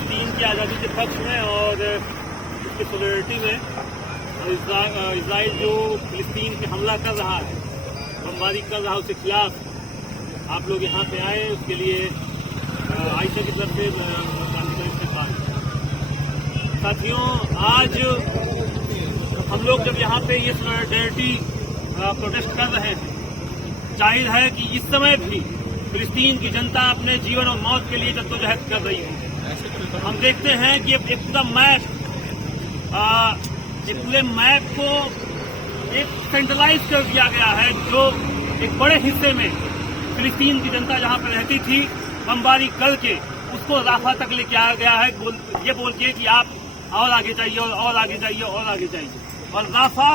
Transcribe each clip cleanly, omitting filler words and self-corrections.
फिलिस्तीन की आज़ादी के पक्ष में और इसके सॉलिडरिटी में इजराइल जो फिलिस्तीन पे हमला कर रहा है, बमबारी कर रहा है, उसके खिलाफ आप लोग यहाँ पे आए, उसके लिए आयशा की तरफ से साथियों, आज हम लोग जब यहाँ पे ये सॉलिडरिटी प्रोटेस्ट कर रहे हैं, जाहिर है कि इस समय भी फिलिस्तीन की जनता अपने जीवन और मौत के लिए जद्दोजहद कर रही है। हम देखते हैं कि एक पूरा मैप, एक पूरे मैप को एक सेंट्रलाइज कर दिया गया है, जो एक बड़े हिस्से में फिलिस्तीन की जनता जहां पर रहती थी, बमबारी करके उसको राफा तक लेके आया गया है, ये बोल के कि आप और आगे जाइए और आगे जाइए और आगे जाइए। और राफा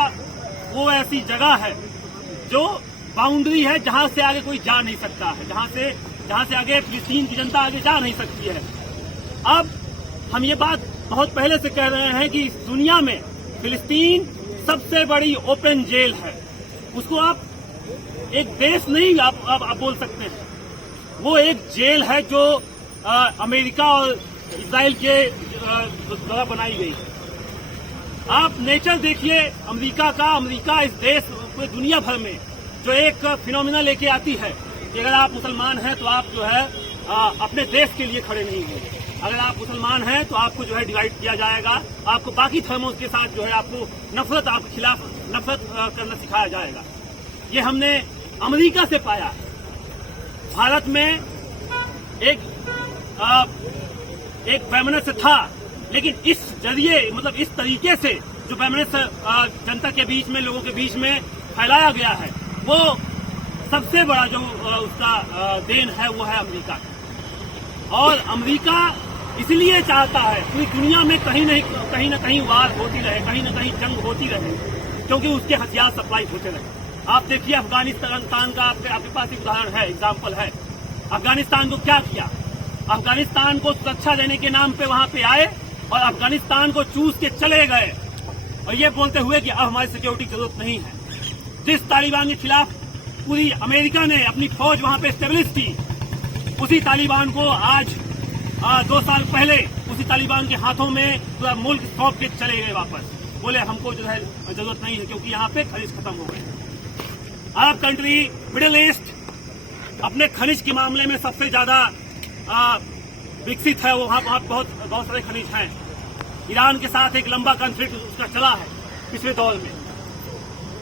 वो ऐसी जगह है जो बाउंड्री है जहां से आगे कोई जा नहीं सकता है, जहां से आगे फिलिस्तीन की जनता आगे जा नहीं सकती है। अब हम ये बात बहुत पहले से कह रहे हैं कि इस दुनिया में फिलिस्तीन सबसे बड़ी ओपन जेल है। उसको आप एक देश नहीं आप बोल सकते हैं, वो एक जेल है जो अमेरिका और इजराइल के द्वारा बनाई गई है। आप नेचर देखिए अमेरिका इस देश पूरी दुनिया भर में जो एक फिनोमिना लेके आती है कि अगर आप मुसलमान हैं तो आप जो है अपने देश के लिए खड़े नहीं होंगे, अगर आप मुसलमान हैं तो आपको जो है डिवाइड किया जाएगा, आपको बाकी धर्मों के साथ जो है आपको नफरत, आपके खिलाफ नफरत करना सिखाया जाएगा। ये हमने अमेरिका से पाया। भारत में एक फेमिनिस्ट था, लेकिन इस जरिए मतलब इस तरीके से जो फेमिनिस्ट जनता के बीच में, लोगों के बीच में फैलाया गया है, वो सबसे बड़ा जो उसका देन है वो है अमेरिका। और अमेरिका इसलिए चाहता है पूरी दुनिया में कहीं न कहीं वार होती रहे, कहीं न कहीं जंग होती रहे, क्योंकि उसके हथियार सप्लाई होते रहे। आप देखिए अफगानिस्तान का आपके पास एक उदाहरण है, एग्जाम्पल है। अफगानिस्तान को क्या किया? अफगानिस्तान को सुरक्षा देने के नाम पे वहां पे आए और अफगानिस्तान को चूस के चले गए, और ये बोलते हुए कि अब हमारी सिक्योरिटी की जरूरत नहीं है। जिस तालिबान के खिलाफ पूरी अमेरिका ने अपनी फौज वहां पे स्टेबलिश की, उसी तालिबान को आज 2 साल पहले उसी तालिबान के हाथों में पूरा मुल्क सौंप के चले गए वापस। बोले हमको जो है जरूरत नहीं है, क्योंकि यहाँ पे खनिज खत्म हो गए। अरब कंट्री, मिडिल ईस्ट अपने खनिज के मामले में सबसे ज्यादा विकसित है, वहाँ बहुत सारे खनिज हैं। ईरान के साथ एक लंबा कॉन्फ्लिक्ट उसका चला है पिछले दौर में।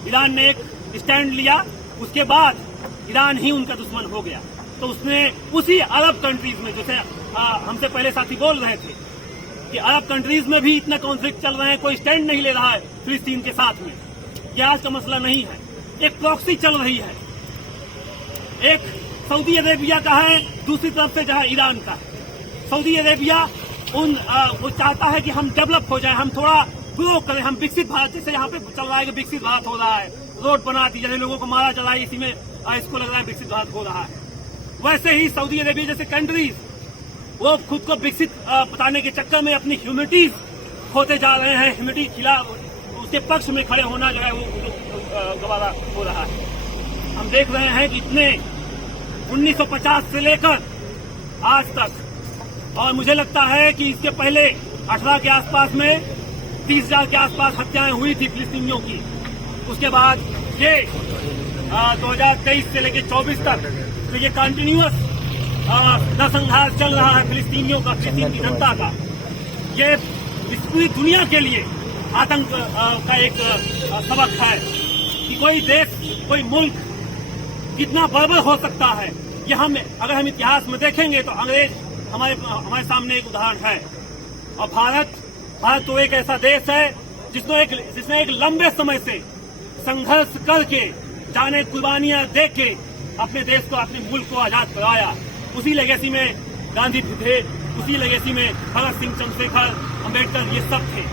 ईरान ने एक स्टैंड लिया, उसके बाद ईरान ही उनका दुश्मन हो गया। तो उसने उसी अरब कंट्रीज में, जैसे हमसे पहले साथी बोल रहे थे कि अरब कंट्रीज में भी इतना कॉन्फ्लिक्ट चल रहे हैं, कोई स्टैंड नहीं ले रहा है फिलिस्तीन के साथ में। यह आज का मसला नहीं है, एक प्रॉक्सी चल रही है। एक सऊदी अरेबिया का है, दूसरी तरफ से जहां ईरान का है। सऊदी अरेबिया वो चाहता है कि हम डेवलप हो जाए, हम थोड़ा ग्रो करें, हम विकसित भारत, जैसे यहाँ पे चल रहा है कि विकसित भारत हो रहा है, रोड बना दी, जैसे लोगों को मारा चला है, इसी में इसको लग रहा है विकसित भारत हो रहा है। वैसे ही सऊदी अरेबिया जैसे कंट्रीज वो खुद को विकसित बताने के चक्कर में अपनी ह्यूमैनिटीज खोते जा रहे हैं। ह्यूमैनिटी खिलाफ, उसके पक्ष में खड़े होना जो है वो गवारा हो रहा है। हम देख रहे हैं कि इतने 1950 से लेकर आज तक, और मुझे लगता है कि इसके पहले 18 के आसपास में 30,000 के आसपास हत्याएं हुई थी फिलिस्तीनियों की। उसके बाद ये 2023 से लेकर 24 तक तो ये कंटिन्यूअस नरसंहार चल रहा है फिलिस्तीनियों का, फिलिस्तीन की जनता का। ये इस पूरी दुनिया के लिए आतंक का एक सबक है कि कोई देश, कोई मुल्क कितना बर्बर हो सकता है। ये अगर हम इतिहास में देखेंगे तो अंग्रेज हमारे सामने एक उदाहरण है। और भारत तो एक ऐसा देश है जिसने एक लंबे समय से संघर्ष करके, जाने कुर्बानियां दे के अपने देश को, अपने मुल्क को आजाद कराया। उसी लेगेसी में गांधी थे, उसी लेगेसी में भगत सिंह, चंद्रशेखर, अम्बेडकर, ये सब थे।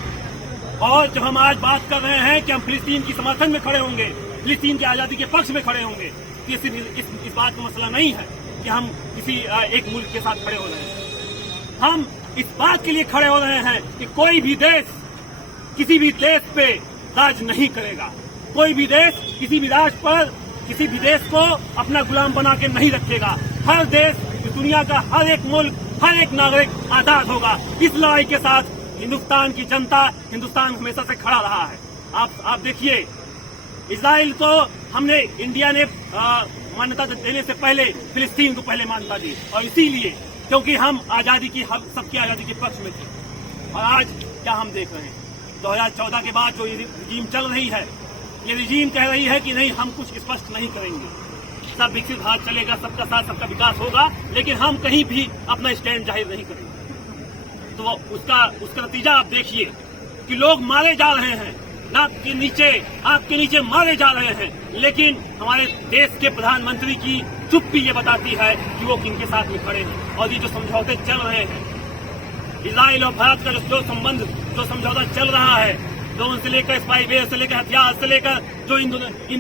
और जब हम आज बात कर रहे हैं कि हम फिलिस्तीन की समर्थन में खड़े होंगे, फिलिस्तीन की आजादी के पक्ष में खड़े होंगे, तो ये सिर्फ इस बात का मसला नहीं है कि हम किसी एक मुल्क के साथ खड़े हो रहे हैं। हम इस बात के लिए खड़े हो रहे हैं कि कोई भी देश किसी भी देश पे राज नहीं करेगा। कोई भी देश किसी भी राज पर किसी भी देश को अपना गुलाम बना के नहीं रखेगा। हर देश, दुनिया का हर एक मुल्क हर एक नागरिक आजाद होगा। इस लड़ाई के साथ हिंदुस्तान की जनता, हिंदुस्तान हमेशा से खड़ा रहा है। आप देखिए, इजराइल को हमने, इंडिया ने मान्यता देने से पहले फिलिस्तीन को पहले मान्यता दी, और इसीलिए क्योंकि हम आजादी की, हम सबकी आजादी के पक्ष में थे। और आज क्या हम देख रहे हैं, 2014 के बाद जो ये रिजीम चल रही है, ये रिजीम कह रही है कि नहीं, हम कुछ स्पष्ट नहीं करेंगे, सब विकसित भारत चलेगा, सबका साथ सबका विकास होगा, लेकिन हम कहीं भी अपना स्टैंड जाहिर नहीं करेंगे। तो उसका नतीजा आप देखिए कि लोग मारे जा रहे हैं, नाक के नीचे, आंख के नीचे मारे जा रहे हैं, लेकिन हमारे देश के प्रधानमंत्री की चुप्पी ये बताती है कि वो किनके साथ में खड़े हैं। और ये जो समझौते चल रहे हैं, इजराइल और भारत का जो संबंध, जो समझौता चल रहा है, ड्रोन से लेकर स्पाईवेयर से लेकर हथियार से लेकर जो इन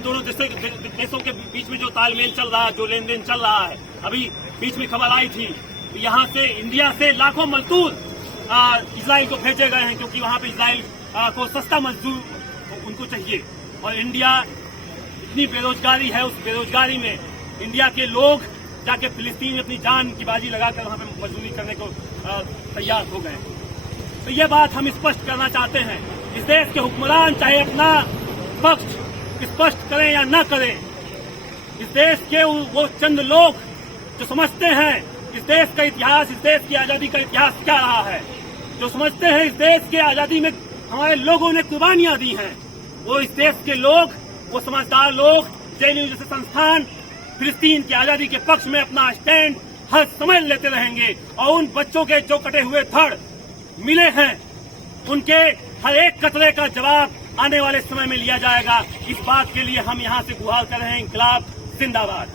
दोनों देशों के बीच में जो तालमेल चल रहा है, जो लेन देन चल रहा है, अभी बीच में खबर आई थी, यहाँ से, इंडिया से लाखों मजदूर इजराइल को भेजे गए हैं, क्योंकि वहाँ पे इजराइल को सस्ता मजदूर उनको चाहिए। और इंडिया, इतनी बेरोजगारी है, उस बेरोजगारी में इंडिया के लोग जाके फिलिस्तीन में अपनी जान की बाजी लगाकर वहाँ पे मजदूरी करने को तैयार हो गए। तो ये बात हम स्पष्ट करना चाहते हैं, इस देश के हुक्मरान चाहे अपना पक्ष स्पष्ट करें या न करें, इस देश के वो चंद लोग जो समझते हैं इस देश का इतिहास, इस देश की आजादी का इतिहास क्या रहा है, जो समझते हैं इस देश के आजादी में हमारे लोगों ने कुर्बानियां दी हैं, वो इस देश के लोग, वो समझदार लोग, जेएनयू जैसे संस्थान फिलिस्तीन की आजादी के पक्ष में अपना स्टैंड हर समय लेते रहेंगे। और उन बच्चों के जो कटे हुए धड़ मिले हैं, उनके हर एक कतरे का जवाब आने वाले समय में लिया जाएगा। इस बात के लिए हम यहाँ से गुहार कर रहे हैं, इंकलाब जिंदाबाद।